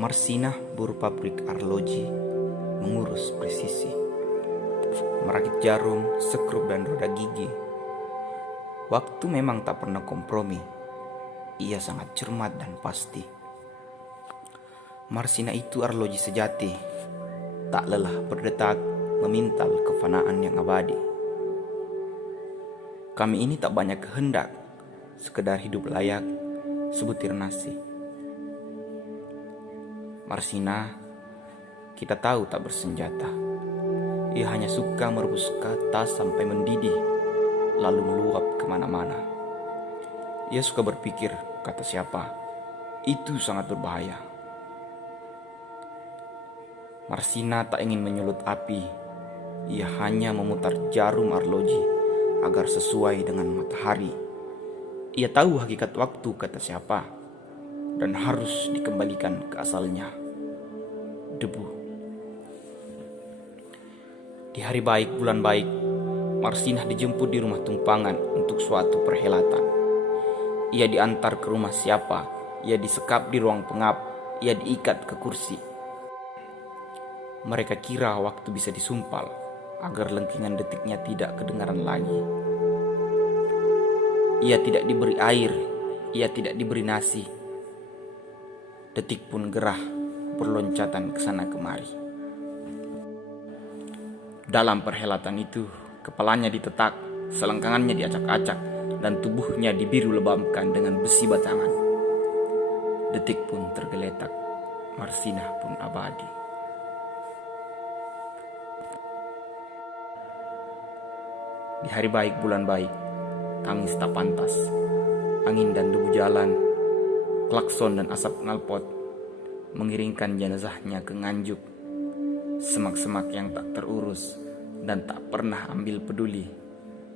Marsinah, buruh pabrik arloji, mengurus presisi, merakit jarum, sekrup dan roda gigi. Waktu memang tak pernah kompromi. Ia sangat cermat dan pasti. Marsinah itu arloji sejati, tak lelah berdetak memintal kefanaan yang abadi. Kami ini tak banyak kehendak, sekedar hidup layak, sebutir nasi. Marsinah, kita tahu tak bersenjata. Ia hanya suka merebus kata sampai mendidih, lalu meluap kemana-mana. Ia suka berpikir, kata siapa, itu sangat berbahaya. Marsinah tak ingin menyulut api. Ia hanya memutar jarum arloji agar sesuai dengan matahari. Ia tahu hakikat waktu, kata siapa, dan harus dikembalikan ke asalnya, debu. Di hari baik, bulan baik, Marsinah dijemput di rumah tumpangan untuk suatu perhelatan. Ia diantar ke rumah siapa, ia disekap di ruang pengap, ia diikat ke kursi. Mereka kira waktu bisa disumpal agar lengkingan detiknya tidak kedengaran lagi. Ia tidak diberi air, ia tidak diberi nasi. Detik pun gerah berloncatan ke sana kemari. Dalam perhelatan itu, kepalanya ditetak, selengkangannya diacak-acak, dan tubuhnya dibiru lebamkan dengan besi batangan. Detik pun tergeletak, Marsinah pun abadi. Di hari baik, bulan baik, tangis tak pantas, angin dan debu jalan, klakson dan asap knalpot mengiringkan jenazahnya ke Nganjuk. Semak-semak yang tak terurus dan tak pernah ambil peduli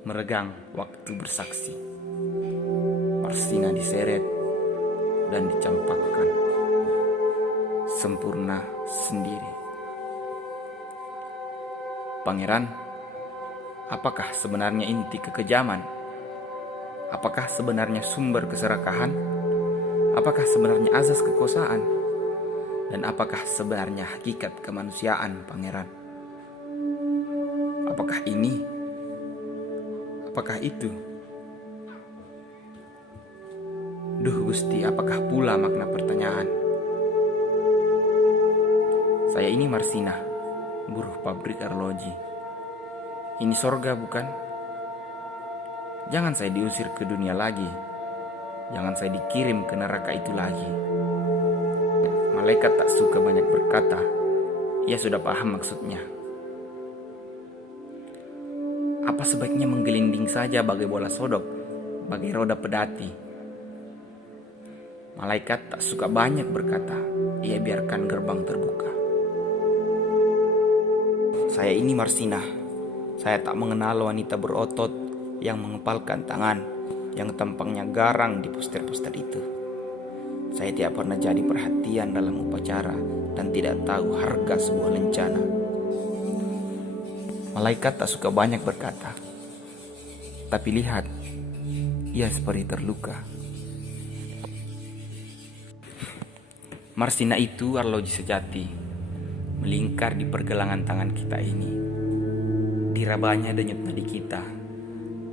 meregang waktu bersaksi. Marsinah diseret dan dicampakkan sempurna sendiri. Pangeran, apakah sebenarnya inti kekejaman? Apakah sebenarnya sumber keserakahan? Apakah sebenarnya azas kekuasaan? Dan apakah sebenarnya hakikat kemanusiaan, Pangeran? Apakah ini? Apakah itu? Duh Gusti, apakah pula makna pertanyaan? Saya ini Marsinah, buruh pabrik arloji. Ini sorga bukan? Jangan saya diusir ke dunia lagi. Jangan saya dikirim ke neraka itu lagi. Malaikat tak suka banyak berkata. Ia sudah paham maksudnya. Apa sebaiknya menggelinding saja bagai bola sodok, bagai roda pedati? Malaikat tak suka banyak berkata. Ia biarkan gerbang terbuka. Saya ini Marsinah. Saya tak mengenal wanita berotot yang mengepalkan tangan, yang tampangnya garang di poster-poster itu. Saya tidak pernah jadi perhatian dalam upacara dan tidak tahu harga sebuah lencana. Malaikat tak suka banyak berkata. Tapi lihat, ia seperti terluka. Marsinah itu arloji sejati, melingkar di pergelangan tangan kita ini. Dirabanya denyut nadi kita,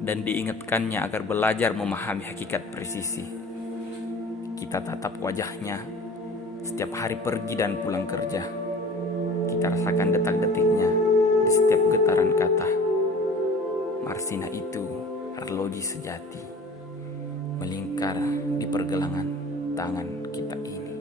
dan diingatkannya agar belajar memahami hakikat presisi. Kita tatap wajahnya setiap hari pergi dan pulang kerja. Kita rasakan detak-detiknya di setiap getaran kata. Marsinah itu arloji sejati, melingkar di pergelangan tangan kita ini.